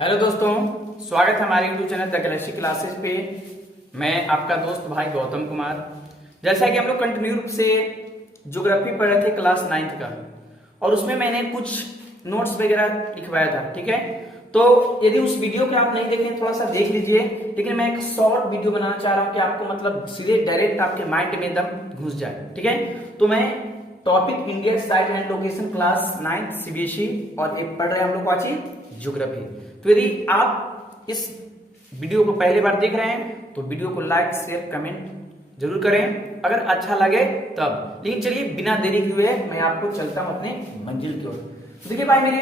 Hello दोस्तों, स्वागत है हमारे YouTube channel the Galaxy classes पे। मैं आपका दोस्त भाई गौतम कुमार। जैसा कि हम लोग कंटिन्यू रूप से ज्योग्राफी पढ़ रहे थे क्लास 9th का, और उसमें मैंने कुछ नोट्स वगैरह लिखवाया था। ठीक है, तो यदि उस वीडियो को आप नहीं देखें थोड़ा सा देख लीजिए, लेकिन मैं एक शॉर्ट वीडियो बनाना चाह रहा हूँ कि आपको मतलब सीधे डायरेक्ट आपके माइंड में एकदम घुस जाए। ठीक है, तो मैं topic India site and location class 9th CBSE और एक पढ़ रहे हैं हम लोग वाची ज्योग्राफी। तो यदि आप इस वीडियो को पहली बार देख रहे हैं तो वीडियो को लाइक शेयर कमेंट जरूर करें अगर अच्छा लगे तब। लेकिन चलिए बिना देरी हुए मैं आपको चलता हूं अपने मंजिल की ओर। तो देखिए भाई मेरे,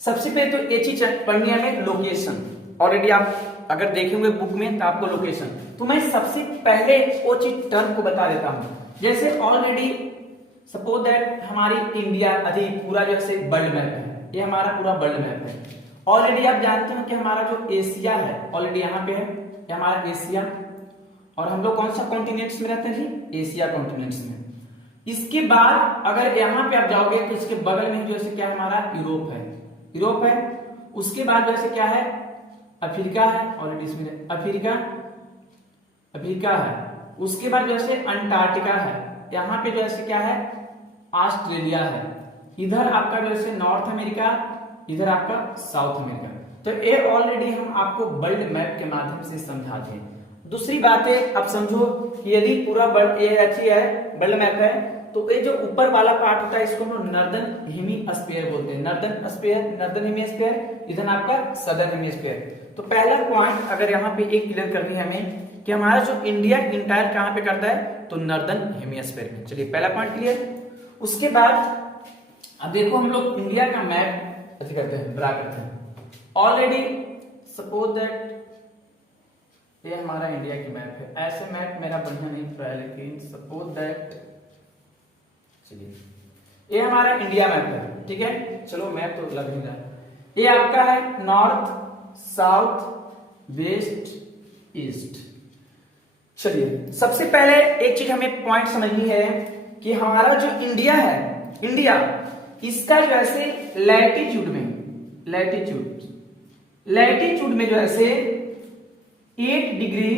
सबसे पहले तो ये चीज पढ़नी है हमें लोकेशन। ऑलरेडी आप अगर देखेंगे बुक में तो आपको लोकेशन, तो मैं सबसे पहले वो चीज टर्म को बता देता हूं। जैसे ऑलरेडी सपोज दैट हमारी इंडिया अधिक पूरा जैसे वर्ल्ड मैप है, ये हमारा पूरा वर्ल्ड मैप है। ऑलरेडी आप जानते हो कि हमारा जो एशिया है ऑलरेडी यहाँ पे है, ये हमारा एशिया। और हम लोग कौन सा कॉन्टिनेंट्स में रहते हैं जी? एशिया कॉन्टिनेंट्स में। इसके बाद अगर यहाँ पे आप जाओगे तो इसके बगल में जैसे क्या हमारा यूरोप है, यूरोप है। उसके बाद जैसे क्या है? अफ्रीका है, ऑलरेडी इसमें अफ्रीका अफ्रीका है। उसके बाद जैसे अंटार्कटिका है, यहाँ पे जैसे क्या है? ऑस्ट्रेलिया है। इधर आपका जैसे नॉर्थ अमेरिका, इधर आपका साउथ अमेरिका। तो ये ऑलरेडी हम आपको वर्ल्ड मैप के माध्यम से समझाते हैं। दूसरी बात है, अब समझो कि यदि पूरा वर्ल्ड ये अच्छी है वर्ल्ड मैप है, तो ये जो ऊपर वाला पार्ट होता है इसको हम नॉर्दर्न हेमिस्फीयर बोलते हैं। नॉर्दर्न हेमिस्फीयर, इधर आपका सदर्न हेमिस्फीयर। तो पहला पॉइंट अगर यहाँ पे एक क्लियर करनी है हमें कि हमारा जो इंडिया इंटायर कहाँ पे करता है, तो नॉर्दर्न हेमिस्फीयर में। चलिए पहला पॉइंट क्लियर। उसके बाद अब देखो हम लोग इंडिया का मैप करते हैं, ड्रा करते हैं। ऑलरेडी सपोज दैट ये हमारा इंडिया की मैप है। ऐसे मैप मेरा बढ़िया नहीं पड़ा है, लेकिन सपोज दैट चलिए ये हमारा इंडिया मैप है। ठीक है, चलो मैप तो लग नहीं रहा। ये आपका है नॉर्थ साउथ वेस्ट ईस्ट। चलिए सबसे पहले एक चीज हमें पॉइंट समझनी है कि हमारा जो इंडिया है, इंडिया इसका जो ऐसे लैटिट्यूड में जो ऐसे 8 degree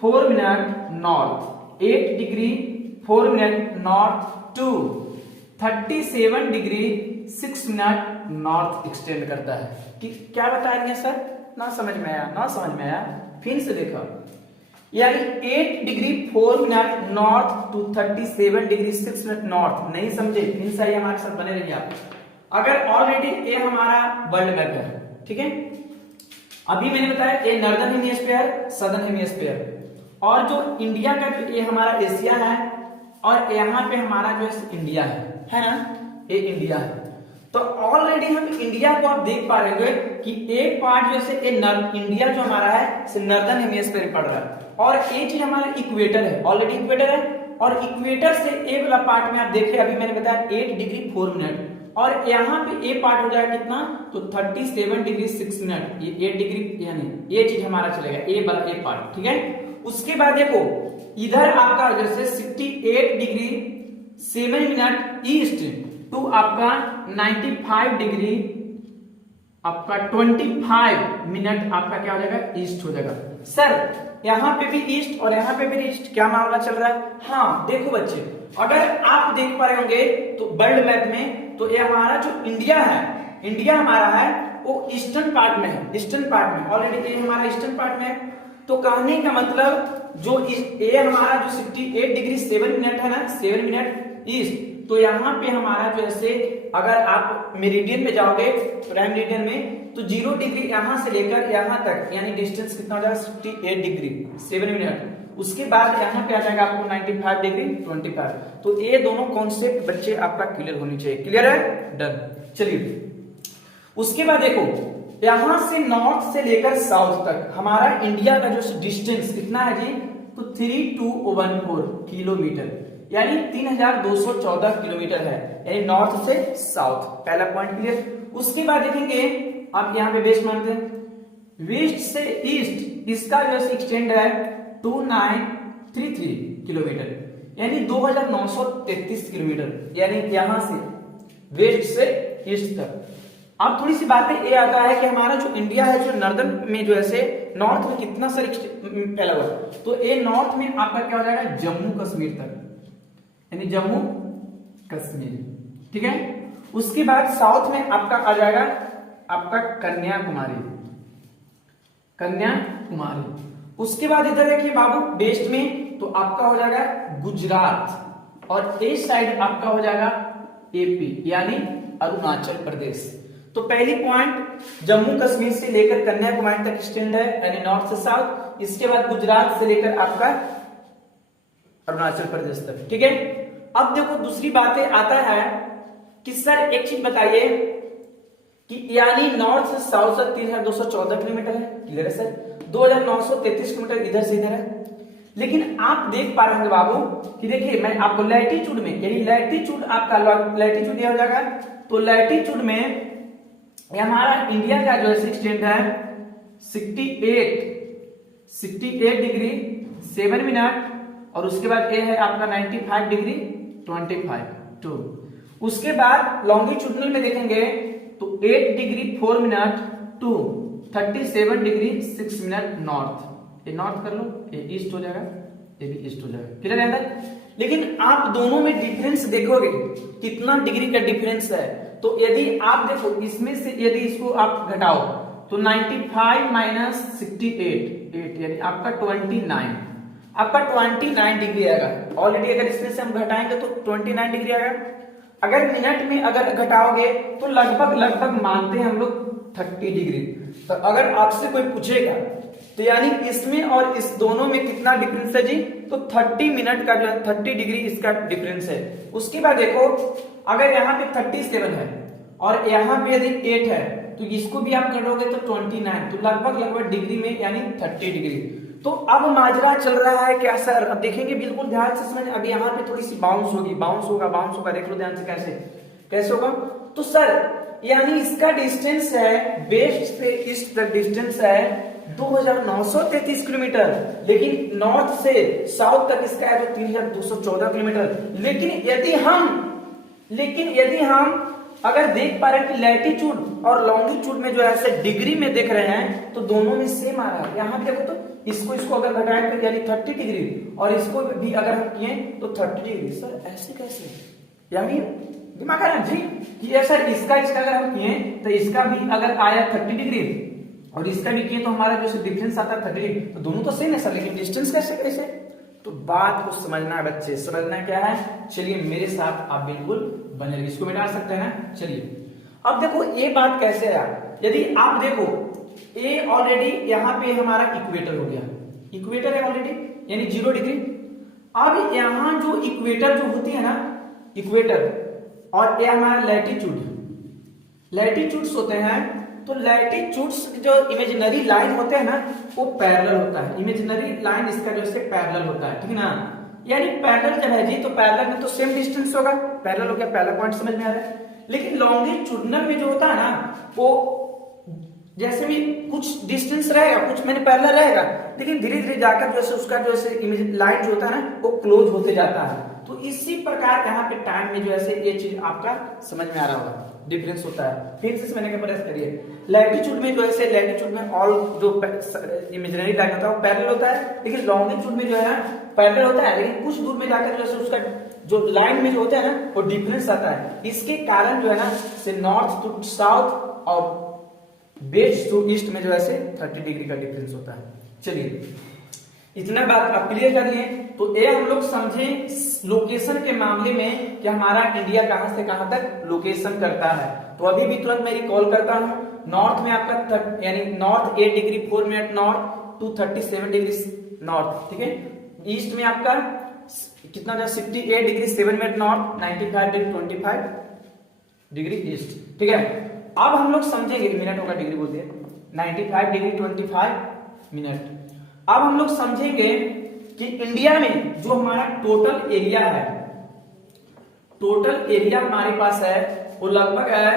4 minute north, 8 degree 4 minute north to 37 degree 6 minute north extend करता है। कि क्या बताएंगे सर? ना समझ में आया, फिर से देखो। यानी 8 degree 4 minute north to 37 degree 6 minute north. नहीं समझे? फिर से हमारे साथ बने रहिए आप। अगर ऑलरेडी ये हमारा वर्ल्ड मैप है, ठीक है, अभी मैंने बताया ये नॉर्दर्न हेमिस्फीयर सदर्न हेमिस्फीयर, और जो इंडिया का जो ये हमारा एशिया है, और यहाँ पे हमारा जो है इंडिया है ना, ये इंडिया है। तो ऑलरेडी हम इंडिया को आप देख पा रहे होंगे कि एक पार्ट जैसे इंडिया जो हमारा है से नॉर्दर्न हेमिस्फीयर में पड़ रहा है, और ये चीज हमारा इक्वेटर है, ऑलरेडी इक्वेटर है। और इक्वेटर से ए वाला पार्ट में आप देख रहे हैं, अभी मैंने बताया 8 डिग्री 4 मिनट, और यहाँ पे ए पार्ट हो जाएगा कितना? तो 37 डिग्री 6 मिनट। ये 8 डिग्री यानी ये चीज हमारा चलेगा ए वाला ए पार्ट। ठीक है, उसके बाद देखो इधर आपका जैसे 68 डिग्री 7 मिनट ईस्ट टू आपका 95 डिग्री आपका 25 मिनट आपका क्या हो जाएगा? ईस्ट हो जाएगा। सर यहाँ पे भी ईस्ट और यहाँ पे भी ईस्ट, क्या मामला चल रहा है? हाँ देखो बच्चे, अगर आप देख पा रहे होंगे तो वर्ल्ड मैप में, तो ये हमारा जो इंडिया है, इंडिया हमारा है वो ईस्टर्न पार्ट में है, ईस्टर्न पार्ट में। ऑलरेडी ये हमारा ईस्टर्न पार्ट में है। तो कहने का मतलब जो ये हमारा जो 68 डिग्री 7 मिनट है ना, 7 मिनट ईस्ट, तो यहाँ पे हमारा जो ऐसे अगर आप मेरिडियन में जाओगे, प्राइम मेरिडियन में, तो 0 डिग्री यहाँ से लेकर यहाँ तक यानी डिस्टेंस कितना हो जाएगा? 68 डिग्री 7 मिनट। उसके बाद यहाँ पे आ जाएगा आपको 95 डिग्री 25। तो ये दोनों कॉन्सेप्ट बच्चे आपका क्लियर होनी चाहिए। क्लियर है? डन। चलिए उसके बाद देखो यहां से नॉर्थ से लेकर साउथ तक हमारा इंडिया का जो डिस्टेंस कितना है जी? तो 3214 किलोमीटर, यानी 3214 किलोमीटर है, यानी नॉर्थ से साउथ। पहला पॉइंट क्लियर। उसके बाद देखेंगे आप यहाँ पे वेस्ट मानते हैं, वेस्ट से ईस्ट इसका जो एक्सटेंड है 2933 किलोमीटर, यानी 2933 किलोमीटर, यानी यहां से वेस्ट से ईस्ट तक। अब थोड़ी सी बातें ये आता है कि हमारा जो इंडिया है जो नॉर्दर्न में जो है नॉर्थ में कितना सर फैला हुआ है, तो ये नॉर्थ में आपका क्या हो जाएगा, जम्मू कश्मीर तक, यानी जम्मू कश्मीर, ठीक है। उसके बाद साउथ में आपका आ जाएगा आपका कन्याकुमारी, कन्याकुमारी। उसके बाद इधर देखिए बाबू वेस्ट में तो आपका हो जाएगा गुजरात, और इस साइड आपका हो जाएगा एपी यानी अरुणाचल प्रदेश। तो पहली पॉइंट जम्मू कश्मीर से लेकर कन्याकुमारी तक एक्सटेंड है, यानी नॉर्थ से साउथ। इसके बाद गुजरात से लेकर आपका अरुणाचल प्रदेश तक, ठीक है। अब देखो दूसरी बातें आता है कि सर एक चीज बताइए कि यानी नॉर्थ से साउथ से 3214 किलोमीटर है, क्लियर है सर, 2933 किलोमीटर इधर से इधर है। लेकिन आप देख पा रहे हैं बाबू कि देखिए मैं आपको लैटिट्यूड में, यानी लैटिट्यूड आपका लैटिट्यूड दिया हो जाएगा, तो लैटिट्यूड में हमारा इंडिया का जो एक्सटेंड है 68 डिग्री 7 मिनट, और उसके बाद ये है आपका 95 डिग्री 25 उसके बाद लॉन्गिट्यूडनल में देखेंगे तो 8 degree 4 minute to 37 degree 6 minute north. ये नॉर्थ कर लो, ये ईस्ट हो जाएगा, ये भी ईस्ट हो जाएगा, क्लियर है अंदर। लेकिन आप दोनों में डिफरेंस देखोगे कितना डिग्री का डिफरेंस है, तो यदि आप देखो इसमें से यदि इसको आप घटाओ तो 95 माइनस 68 यानी आपका 29, आपका 29 डिग्री आएगा। ऑलरेडी अगर इसमें से हम घटाएंगे तो 29 डिग्री आएगा। अगर मिनट में अगर घटाओगे तो लगभग मानते हैं हम लोग 30 डिग्री। तो अगर आपसे कोई पूछेगा तो यानी इसमें और इस दोनों में कितना डिफरेंस है जी, तो 30 मिनट का जो है 30 डिग्री इसका डिफरेंस है। उसके बाद देखो अगर यहाँ पे 37 है और यहाँ पे यदि 8 है तो इसको भी आप करोगे तो 29, तो लगभग डिग्री में यानी 30 डिग्री। तो अब माजरा चल रहा है क्या सर, अब देखेंगे बिल्कुल ध्यान से समझ। अब यहाँ पे थोड़ी सी बाउंस होगा, देख लो ध्यान से कैसे होगा। तो सर यानी इसका डिस्टेंस है वेस्ट से ईस्ट तक डिस्टेंस है 2933 किलोमीटर, लेकिन नॉर्थ से साउथ तक इसका है तो 3214 किलोमीटर। लेकिन यदि हम अगर देख पा रहे हैं कि लैटिट्यूड और लॉन्गिट्यूड में जो है डिग्री में देख रहे हैं तो दोनों में सेम आ रहा है। यहाँ देखो तो इसको अगर घटाएं तो यानी 30 डिग्री और इसको भी अगर हम किए तो 30 डिग्री। सर ऐसे कैसे, यानी दिमाग है ना जी कि सर इसका अगर हम किए तो इसका भी अगर आया 30 डिग्री और इसका भी किए तो हमारा जो डिफरेंस आता है 30 डिग्री, तो दोनों तो सेम है सर, लेकिन डिस्टेंस कैसे। तो बात को समझना है बच्चे, समझना क्या है। चलिए मेरे साथ आप बिल्कुल बने रहिए, इसको मिटा सकते हैं ना। चलिए अब देखो ये बात कैसे है, यदि आप देखो ये ऑलरेडी यहाँ पे हमारा इक्वेटर हो गया, इक्वेटर है ऑलरेडी यानी 0 डिग्री। अब यहाँ जो इक्वेटर जो होती है ना, इक्वेटर और ये हमारा लैटिट्यूड्स होते हैं, तो लैटिट्यूड्स जो इमेजिनरी लाइन होते हैं ना वो पैरेलल होता है, इमेजिनरी लाइन इसका जो है पैरेलल होता है, ठीक है ना। यानी पैरेलल जब है जी तो पैरेलल में तो सेम डिस्टेंस होगा, पैरेलल हो गया, पहला पॉइंट समझ में आ रहा है। लेकिन लॉन्गिट्यूडनल में जो होता है ना वो जैसे भी कुछ डिस्टेंस रहेगा, कुछ मैंने पैरेलल रहेगा, लेकिन धीरे धीरे जाकर जैसे उसका जो है इमेज लाइन जो होता है ना वो क्लोज होते जाता है। तो इसी प्रकार यहाँ पे टाइम में जो है ये चीज आपका समझ में आ रहा होगा, डिफरेंस होता है। फिर से मैंने प्रयास करिए, लैटिट्यूड में जो है लैटिट्यूड में ऑल जो इमेजिनरी लाइन होता है वो पैरेलल होता है, लेकिन लॉन्गिट्यूड में जो है पैरेलल होता है, लेकिन कुछ दूर में जाकर जो है उसका जो लाइन में जो होता है ना वो डिफरेंस आता है। इसके कारण जो है ना से नॉर्थ टू साउथ और वेस्ट टू ईस्ट में जो है 30 डिग्री का डिफरेंस होता है। चलिए इतना बात आप क्लियर कर लिए, तो ये हम लोग समझे लोकेशन के मामले में कि हमारा इंडिया कहां से कहां तक लोकेशन करता है। तो अभी भी तुरंत मैं रिकॉल करता हूं, नॉर्थ में आपका यानी north 8 degree 4 minute north to 37 degree north, ठीक है। ईस्ट में आपका कितना था 68 degree 7 minute north, 95 degree 25 degree east, ठीक है। अब हम लोग समझेंगे, मिनट होगा डिग्री बोलते हैं, 95 डिग्री 25 मिनट। अब हम लोग समझेंगे कि इंडिया में जो हमारा टोटल एरिया है, टोटल एरिया हमारे पास है वो लगभग है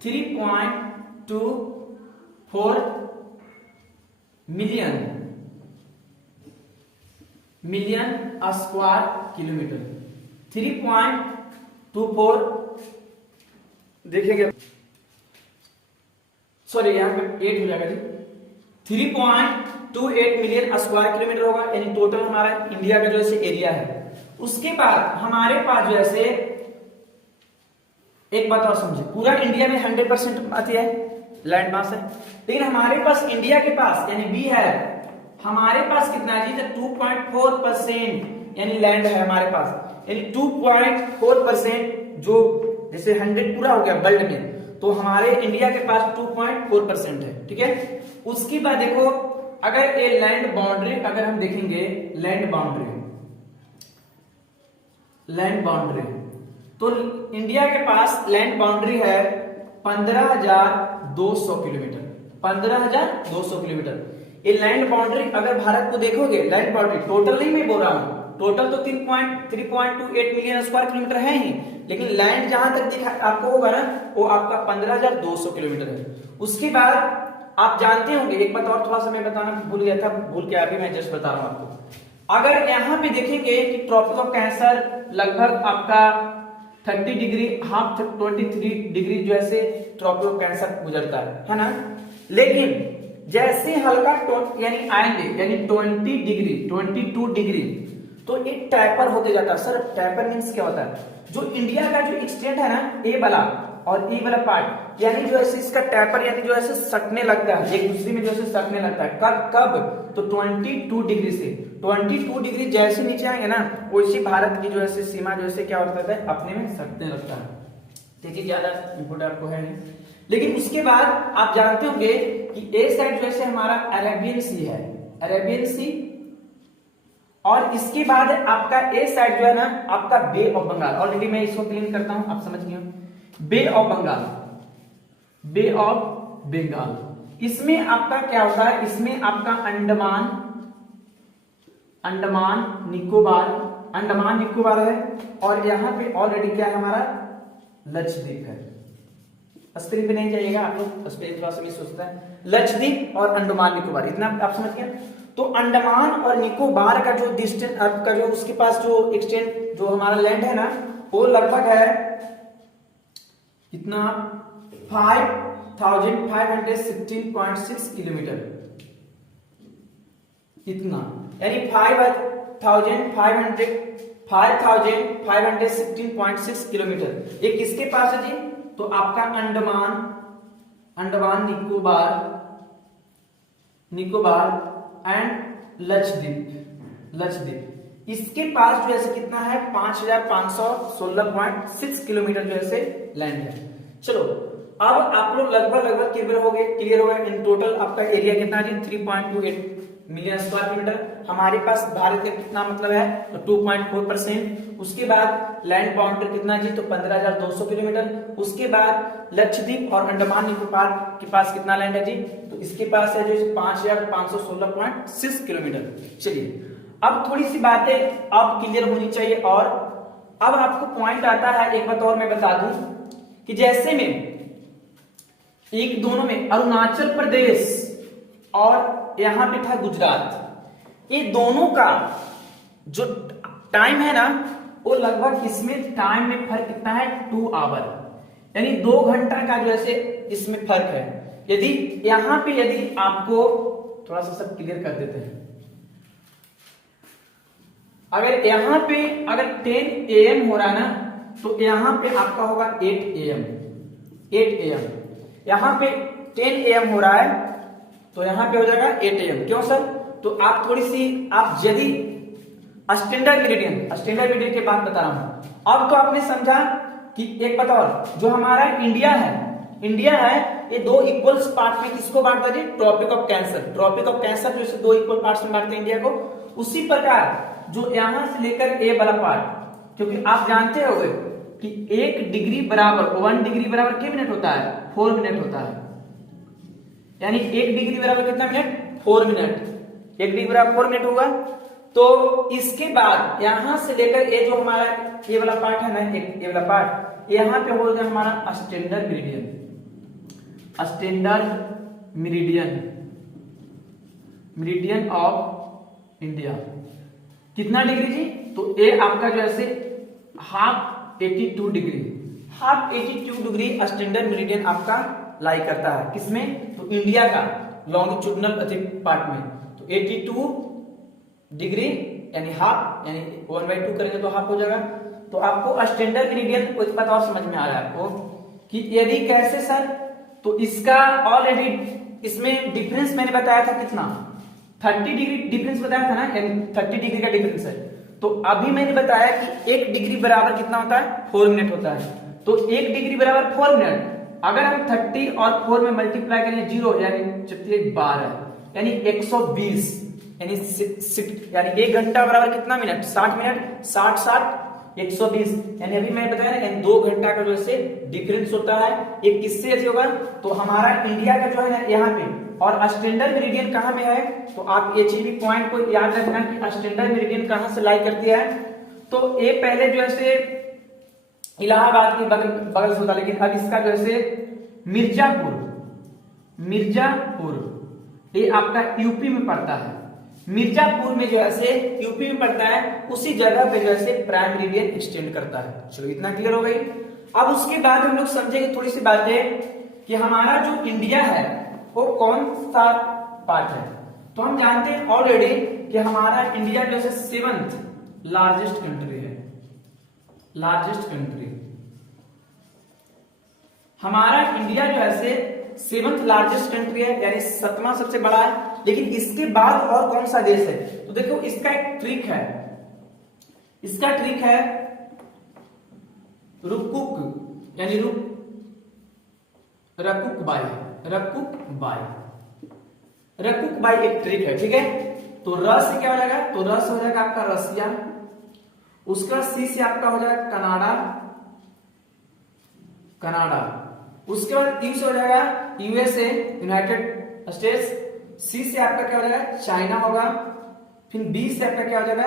3.24 मिलियन स्क्वायर किलोमीटर, 3.24 देखिएगा सॉरी यहाँ पे 8 हो जाएगा जी, 3.28 मिलियन स्क्वायर किलोमीटर होगा, यानी टोटल हमारा इंडिया का जो है एरिया है। उसके बाद हमारे पास जो है एक बात और समझे, पूरा इंडिया में 100% आती है लैंड मास है, लेकिन हमारे पास इंडिया के पास यानी बी है, हमारे पास कितना है जी, 2.4% यानी लैंड है हमारे पास, यानी 2.4% जो जैसे 100 पूरा हो गया वर्ल्ड में, तो हमारे इंडिया के पास 2.4% है। ठीक है, उसके बाद देखो अगर ये लैंड बाउंड्री अगर हम देखेंगे, लैंड बाउंड्री तो इंडिया के पास लैंड बाउंड्री है 15,200 किलोमीटर, 15,200 किलोमीटर। ये लैंड बाउंड्री अगर भारत को देखोगे, लैंड बाउंड्री टोटल नहीं मैं बोल रहा हूं, टोटल तो 3.28 मिलियन स्क्वायर किलोमीटर है ही, लेकिन लैंड जहां तक दिखा आपको होगा ना, वो आपका 15,200 किलोमीटर है। उसके बाद आप जानते होंगे, एक बात और थोड़ा सा मैं बताना भूल गया था, भूल के अभी मैं जस्ट बता रहा हूं आपको। अगर यहाँ पे देखेंगे कि ट्रॉपिक ऑफ कैंसर लगभग आपका 30 डिग्री, हाफ 23 डिग्री जो है ट्रॉपिक ऑफ कैंसर गुजरता है ना, लेकिन जैसे हल्का यानी आएंगे यानी 20 डिग्री 22 डिग्री तो एक टैपर होते जाता है। सर टैपर मीन्स क्या होता है, जो इंडिया का जो एक्सटेंट है ना, ए वाला और ई वाला पार्ट, यानी जो है इसका टैपर यानी जो है सटने लगता है, एक दूसरे में जो है सटने लगता है। कब तो 22 डिग्री से 22 डिग्री जैसे नीचे आएंगे ना, वैसे भारत की जो है सीमा जो है क्या होता है, अपने में सटने लगता है। देखिए ज्यादा इंपोर्टेंट आपको है नहीं, लेकिन उसके बाद आप जानते होंगे कि ए साइड जो है हमारा अरेबियन सी है, अरेबियन सी, और इसके बाद आपका ए साइड जो है ना आपका बे ऑफ बंगाल। ऑलरेडी मैं इसको क्लीन करता हूं, आप समझ गए, Bay of Bengal, Bay of Bengal. इसमें आपका क्या होता है, इसमें आपका अंडमान निकोबार है, और यहां पे ऑलरेडी क्या है हमारा लक्षद्वीप है। स्पेलिंग पे नहीं जाइएगा आप लोग, स्पेलिंग थोड़ा सा मिस होता है। लक्षद्वीप और अंडमान निकोबार, इतना आप समझ गए। तो अंडमान और निकोबार का जो डिस्टेंस आपका जो उसके पास जो एक्सटेंट जो हमारा लैंड है ना, वो लगभग है कितना 5,516.6 किलोमीटर, इतना यानी 5,516.6 किलोमीटर। ये किसके पास है जी, तो आपका अंडमान निकोबार एंड लक्षद्वीप, इसके पास जो है कितना है 5,516.6 किलोमीटर जो है लैंड है। चलो अब आप लोग लगभग क्लियर हो गए। इन टोटल आपका एरिया कितना है 3.28 मिलियन स्क्वायर किलोमीटर। हमारे पास भारत का कितना मतलब है तो 2.4%। उसके बाद लैंड बाउंड्री कितना जी तो 15,200 किलोमीटर। उसके बाद लक्षद्वीप और अंडमान निकोबार के पास कितना लैंड है जी तो इसके पास है जो 5,516.6 किलोमीटर। चलिए अब थोड़ी सी बातें अब क्लियर होनी चाहिए। और अब आपको पॉइंट आता है, एक बात और मैं बता दूं कि जैसे में एक दोनों में अरुणाचल प्रदेश और यहां पे था गुजरात, ये दोनों का जो टाइम है ना वो लगभग इसमें टाइम में फर्क कितना है 2 आवर, यानी 2 घंटा का जो है इसमें फर्क है। यदि यहां पे यदि आपको थोड़ा सा सब क्लियर कर देते हैं, अगर यहां पे अगर 10 AM हो रहा है ना तो यहां पे आपका होगा 8 AM। यहां पे 10 AM हो रहा है तो यहां पे हो जाएगा 8 AM। क्यों सर? तो आप थोड़ी सी आप यदि स्टैंडर्ड मेरिडियन की बात बता रहा हूं। अब तो आपने समझा कि एक बात और, जो हमारा इंडिया है ये 2 इक्वल पार्ट में किसको बांटता है? ट्रॉपिक ऑफ कैंसर जो 2 इक्वल पार्ट में बांटते हैं इंडिया को। उसी प्रकार जो यहां से लेकर ए वाला पार्ट, क्योंकि आप जानते हो कि 1 डिग्री बराबर 1 डिग्री बराबर कितने मिनट होता है 4 मिनट होता है, यानी 1 डिग्री बराबर कितना मिनट 4 मिनट। 1 डिग्री बराबर 4 मिनट होगा। तो इसके बाद यहां से लेकर ये जो हमारा ये वाला पार्ट है ना, ये वाला पार्ट यहां पे हो गया हमारा स्टैंडर्ड मेरिडियन ऑफ इंडिया। कितना डिग्री जी तो ये आपका जो है हाफ 82 डिग्री स्टैंडर्ड मेरिडियन आपका लाई करता है, किसमें? तो इंडिया का लॉन्गिट्यूडनल पार्ट में। तो 82 डिग्री यानी हाफ, यानी 1/2 करेंगे तो हाफ हो जाएगा। तो आपको स्टैंडर्ड मेरिडियन कुछ पता और समझ में आ रहा है आपको कि यदि कैसे सर, तो इसका ऑलरेडी इसमें डिफरेंस मैंने बताया था कितना, 30 डिग्री डिफरेंस बताया था ना, यानी 30 डिग्री का डिफरेंस है। तो अभी मैंने बताया कि 1 डिग्री बराबर कितना होता है? 4 मिनट होता है। तो 1 डिग्री बराबर 4 मिनट, अगर हम 30 और 4 में मल्टीप्लाई करें 0 यानी 12 यानी 120 यानी 1 घंटा बराबर कितना मिनट? 60 मिनट, 60 120 यानी अभी मैं बताया ना 2 घंटा का जो है डिफरेंस होता है। ये किससे ऐसे होगा? तो हमारा इंडिया का जो है ना यहाँ पे, और स्टैंडर्ड मेरिडियन कहाँ में है? तो आप ये चीज भी पॉइंट को याद रखना कि स्टैंडर्ड मेरिडियन कहाँ से लाई करती है। तो ये पहले जो है इलाहाबाद के बगल से होता, लेकिन अब इसका जो है मिर्जापुर ये आपका यूपी में पड़ता है। मिर्जापुर में जो है यूपी में पड़ता है, उसी जगह पे जो है प्राइम मेरिडियन एक्सटेंड करता है। चलो इतना क्लियर हो गई। अब उसके बाद हम लोग समझेंगे थोड़ी सी बातें कि हमारा जो इंडिया है वो कौन सा पार्ट है। तो हम जानते हैं ऑलरेडी कि हमारा इंडिया जो है 7th लार्जेस्ट कंट्री है। लार्जेस्ट कंट्री हमारा इंडिया जो है 7th लार्जेस्ट कंट्री है, यानी 7वां सबसे बड़ा है। लेकिन इसके बाद और कौन सा देश है? तो देखो इसका एक ट्रिक है, इसका ट्रिक है रुकुक, यानी रकुक बाई एक ट्रिक है, ठीक है। तो र से क्या हो जाएगा? तो र से हो जाएगा आपका रसिया, उसका सी से आपका हो जाएगा कनाडा, उसके बाद यू से हो जाएगा यूएसए, यूनाइटेड स्टेट्स, सी से आपका क्या हो जाएगा? चाइना होगा, फिर बी से आपका क्या हो जाएगा?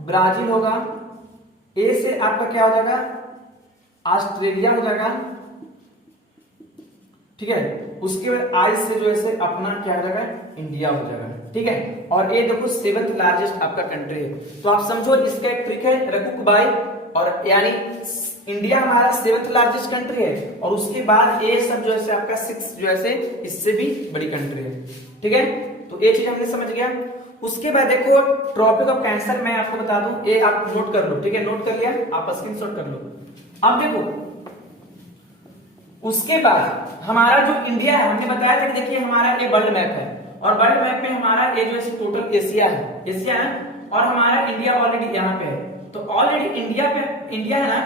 ब्राजील होगा, ए से आपका क्या हो जाएगा? ऑस्ट्रेलिया हो जाएगा, ठीक है। उसके बाद आई से जो है अपना क्या हो जाएगा? इंडिया हो जाएगा, ठीक है। और ये देखो 7th लार्जेस्ट आपका कंट्री है। तो आप समझो इसका एक ट्रिक है रकुक बाई, और यानी इंडिया हमारा 7th लार्जेस्ट कंट्री है, और उसके बाद ये सब जो है आपका 6 जो है इससे भी बड़ी कंट्री है, ठीक है। तो ये चीज हमने समझ गया। उसके बाद देखो ट्रॉपिक ऑफ कैंसर मैं आपको बता दूं, ये आप नोट कर लो, ठीक है। नोट कर लिया, आप स्क्रीनशॉट कर लो। अब देखो उसके बाद हमारा जो इंडिया है, हमने बताया था कि देखिए हमारा ये वर्ल्ड मैप है, और वर्ल्ड मैप में हमारा ये जो है टोटल एशिया है, और हमारा इंडिया ऑलरेडी यहाँ पे है। तो ऑलरेडी इंडिया है ना,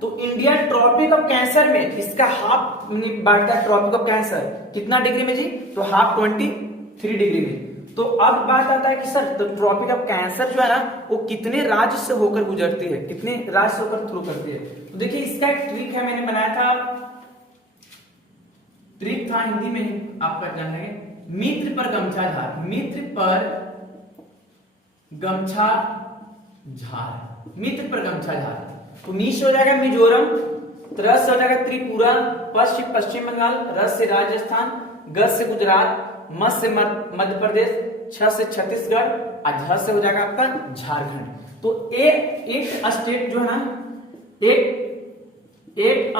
तो इंडिया ट्रॉपिक ऑफ कैंसर में इसका हाफ बांटता है। ट्रॉपिक ऑफ कैंसर कितना डिग्री में जी? तो हाफ 23 डिग्री में। तो अब बात आता है कि सर तो ट्रॉपिक ऑफ कैंसर जो है ना वो कितने राज्य से होकर गुजरती है, कितने राज्य से होकर थ्रू करती है? तो देखिए इसका एक ट्रिक है, मैंने बनाया था, ट्रिक था हिंदी में ही आपका जानने, मित्र पर गमछा झार, मित्र पर गमछा झार। तो नीच हो जाएगा मिजोरम, र से हो जाएगा त्रिपुरा, पश्चिम बंगाल, र से राजस्थान, ग से गुजरात, म से मध्य प्रदेश, छ से छत्तीसगढ़, और झ से हो जाएगा आपका झारखंड। तो एक स्टेट जो है ना, एक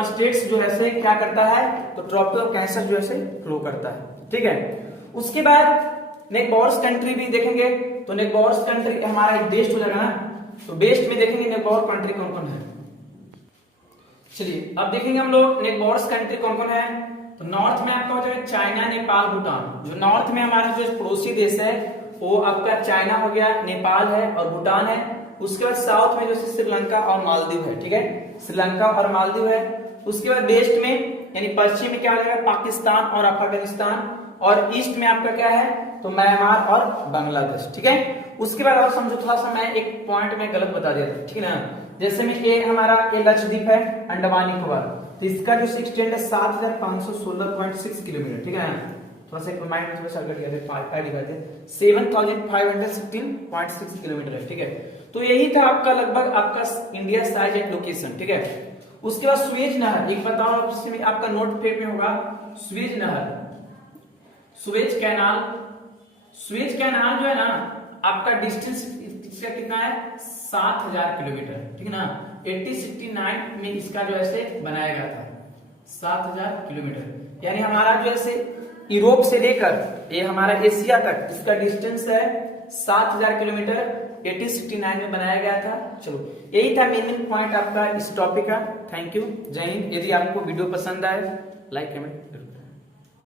स्टेट्स जो है क्या करता है? तो ट्रॉपिक ऑफ कैंसर जो है फ्लो करता है, ठीक है। उसके बाद नेबोर्स कंट्री भी देखेंगे। तो नेबोर्स कंट्री हमारा एक बेस्ट हो जाएगा ना, तो बेस्ट में देखेंगे नेबोर कंट्री कौन कौन है। चलिए अब देखेंगे हम लोग नेबोर्स कंट्री कौन कौन है। तो नॉर्थ में आपका हो जाएगा चाइना, नेपाल, भूटान। जो नॉर्थ में हमारा जो पड़ोसी देश है वो आपका चाइना हो गया, नेपाल है और भूटान है। उसके बाद साउथ में जो श्रीलंका और मालदीव है, ठीक है, श्रीलंका और मालदीव है। उसके बाद वेस्ट में यानी पश्चिम में क्या हो जाएगा? पाकिस्तान और अफगानिस्तान, और ईस्ट में आपका क्या है? तो म्यांमार और बांग्लादेश, ठीक है। उसके बाद और समझो, थोड़ा सा मैं एक पॉइंट में गलत बता दिया था, ठीक है ना। जैसे में ये हमारा ये लक्षद्वीप है, अंडमान निकोबार, तो इसका जो एक्सटेंड है 7516.6 किलोमीटर, ठीक है ना। थोड़ा सा माइंड में सर्कल कर दे, 7516.6 किलोमीटर है, ठीक है। तो यही था आपका लगभग आपका इंडिया साइज एंड लोकेशन, ठीक है। उसके बाद सुएज नहर, एक बताओ आपका नोट पेज में होगा, सुएज नहर, सुएज कैनाल जो है ना आपका डिस्टेंस इसका कितना है? 7000 किलोमीटर, ठीक है ना। 1869 में इसका जो है बनाया गया था, 7000 किलोमीटर। यानी हमारा जो है यूरोप से लेकर ये हमारा एशिया तक इसका डिस्टेंस है 7000 किलोमीटर 1869 में बनाया गया था। चलो यही था मेन पॉइंट आपका इस टॉपिक का। थैंक यू, जय हिंद। यदि आपको वीडियो पसंद आए लाइक कमेंट